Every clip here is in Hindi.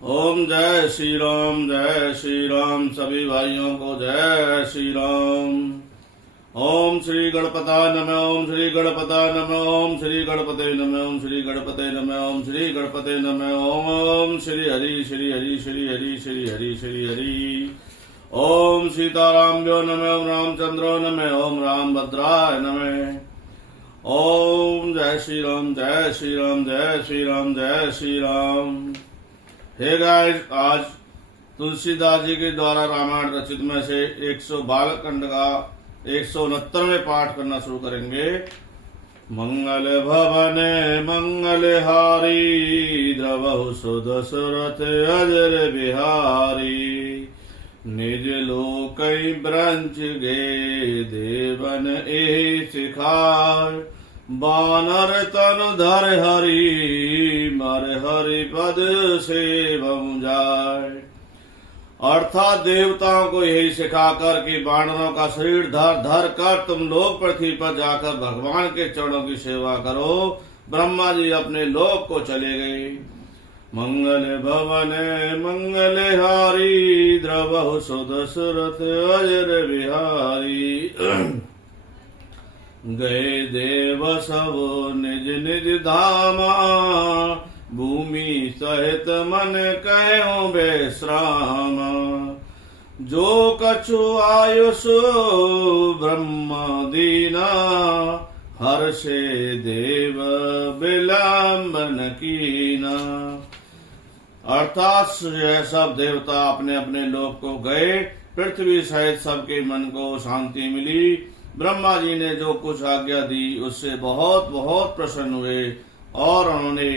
ओम जय श्री राम, जय श्री राम। सभी भाइयों को जय श्री राम। ओम श्री गणपताय नमः, ओम श्री गणपताय नमः, ओम श्री गणपते नमः, ओम श्री गणपते नमः, ओम श्री गणपते नमः। ओम श्री हरि श्री हरि श्री हरि श्री हरि श्री हरि। ओम सीताराम्यो नमः, ओम रामचंद्रो नमः, ओम राम भद्राय नमः। ओम जय श्री राम, जय श्री राम, जय श्री राम, जय श्री राम। हे गाइस, आज तुलसीदास जी के द्वारा रामायण रचित में से 100 बालखंड का 169वें पाठ करना शुरू करेंगे। मंगल भवन मंगल हारी, द्रवहु सुदशरथ अजर बिहारी। निज लोक ब्रंच गे, देवन ए सिखार। बानर तनु धर हरि, मर हरि पद से जाय। अर्थात देवताओं को यही सिखाकर कि बानरों का शरीर धर धर कर तुम लोग पृथ्वी पर जाकर भगवान के चरणों की सेवा करो, ब्रह्मा जी अपने लोक को चले गए। मंगल भवन मंगल हारी, द्रवहु सुदशरथ अजर बिहारी। गए देव सब निज निज धामा, भूमि सहित मन कहो बेश्राम। जो कछु आयुष ब्रह्म दीना, हर्षे देव विलंबन कीना। अर्थात सब देवता अपने अपने लोक को गए। पृथ्वी सहित सबके मन को शांति मिली। ब्रह्मा जी ने जो कुछ आज्ञा दी उससे बहुत बहुत प्रसन्न हुए और उन्होंने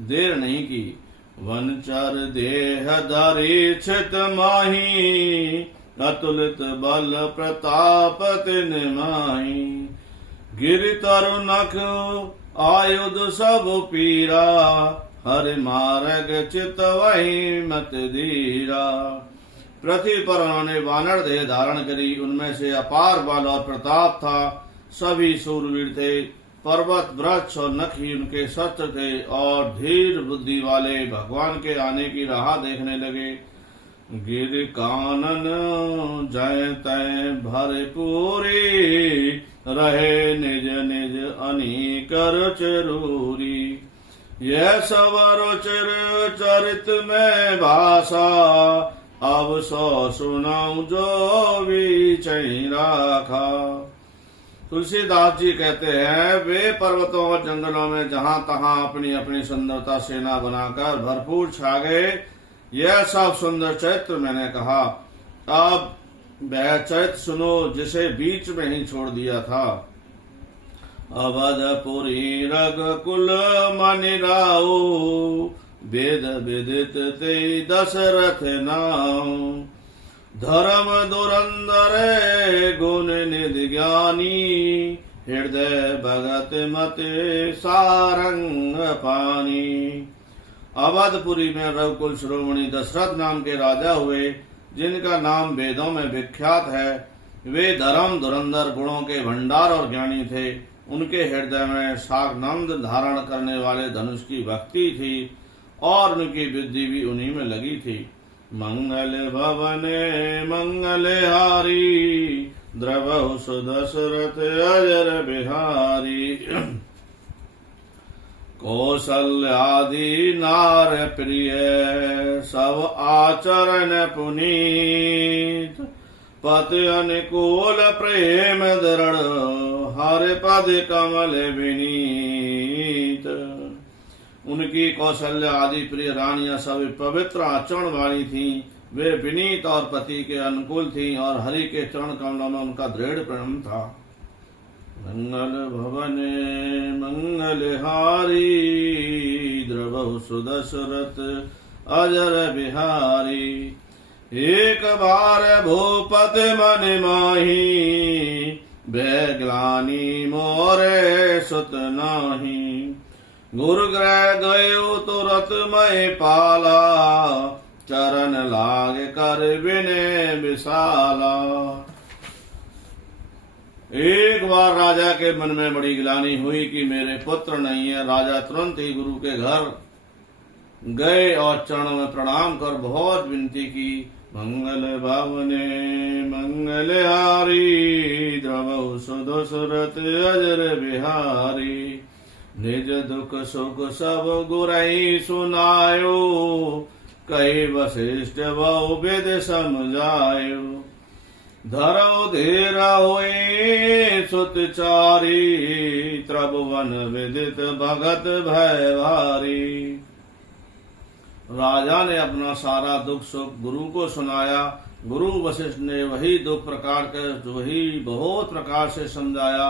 देर नहीं की। वनचर देह धरि छित माही, अतुलित बल प्रताप तिन माही। गिरि तरु नख आयुध सब पीरा, हरि मार्ग चित वही मत धीरा। पृथ्वी पर उन्होंने वानर देह धारण करी। उनमें से अपार बल और प्रताप था। सभी शूरवीर थे। पर्वत वृक्ष और नख ही उनके शस्त्र थे और धीर बुद्धि वाले भगवान के आने की राह देखने लगे। गिर कानन जय तय भरपूरी, रहे निज निज अनीकर चरूरी। यह सवर चरित में भाषा, अब सो सुनाऊं जो विचय राखा। तुलसीदास जी कहते हैं, वे पर्वतों और जंगलों में जहां तहां अपनी अपनी सुंदरता सेना बनाकर भरपूर छा गए। यह सब सुंदर चरित्र मैंने कहा। अब वह चरित्र सुनो जिसे बीच में ही छोड़ दिया था। अवधपुरी रघुकुल मनि राऊ, वेद विदित ते दशरथ नाम। धर्म धुरंधर गुण निधि ज्ञानी, हृदय भगत मत सारंग पानी। अवधपुरी में रघुकुल शिरोमणि दशरथ नाम के राजा हुए, जिनका नाम वेदों में विख्यात है। वे धर्म धुरंधर गुणों के भंडार और ज्ञानी थे। उनके हृदय में शाकनंद धारण करने वाले धनुष की भक्ति थी और उनकी बुद्धि भी उन्हीं में लगी थी। मंगल भवन मंगल हारी, द्रवहु सुदशरथ अजर बिहारी। कौशल्यादि नार प्रिय, सब आचरण पुनीत। पति अनुकूल प्रेम दृढ़, हर पद कमल विनीत। उनकी कौशल्या आदि प्रिय रानियां सभी पवित्र आचरण वाली थीं। वे विनीत और पति के अनुकूल थीं और हरि के चरण कमलों में उनका दृढ़ प्रेम था। मंगल भवन मंगल हारी, द्रवहु सुदशरथ अजर बिहारी। एक बार भूपत मन माही, ग्लानि मोरे सुत नाही। गुरु ग्रह गयो तुरत मैं पाला, चरण लाग कर विनय विशाला। एक बार राजा के मन में बड़ी गिलानी हुई कि मेरे पुत्र नहीं है। राजा तुरंत ही गुरु के घर गए और चरणों में प्रणाम कर बहुत विनती की। मंगल भावने मंगल हारी द्रव सुध सुरत अजर बिहारी। निज दुख सुख सब गुरई सुनायो कई वशिष्ठ बहु विद समझायो। धरो धीर होए सुतचारी त्रिभुवन विदित भगत भय भारी। राजा ने अपना सारा दुख सुख गुरु को सुनाया। गुरु वशिष्ठ ने वही दुख प्रकार के वही बहुत प्रकार से समझाया।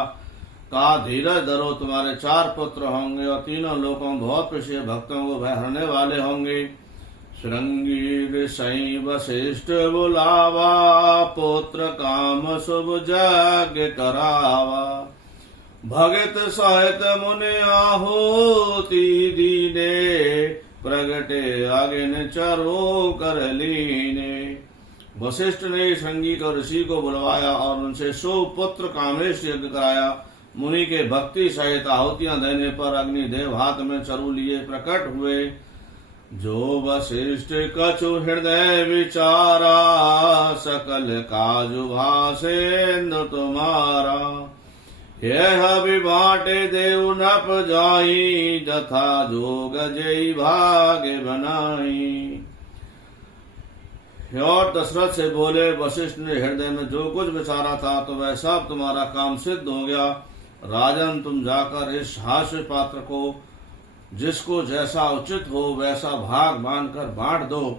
कहा धीरज धरो, तुम्हारे 4 पुत्र होंगे और तीनों लोगों में बहुत प्रिय भक्तों को भय हरने वाले होंगे। श्रृंगी ऋषि वशिष्ठ बुलावा पुत्र काम शुभ यज्ञ करावा। भगत सहित मुनि आहुति दीने प्रगटे आगे चरो कर लीने। वशिष्ठ ने श्रृंगी को ऋषि को बुलवाया और उनसे 100 पुत्र कामेश यज्ञ कराया। मुनि के भक्ति सहित आहुतियां देने पर अग्निदेव हाथ में चरु लिए प्रकट हुए। जो वशिष्ठ कछु हृदय विचारा सकल काजु भाषेन्द्र तुम्हारा। यह विबाटे देव नप जाई जथा जोग जय भाग्य बनाई। और दशरथ से बोले, वशिष्ठ ने हृदय में जो कुछ विचारा था तो वह सब तुम्हारा काम सिद्ध हो गया। राजन, तुम जाकर इस हास्य पात्र को जिसको जैसा उचित हो वैसा भाग मानकर बांट दो।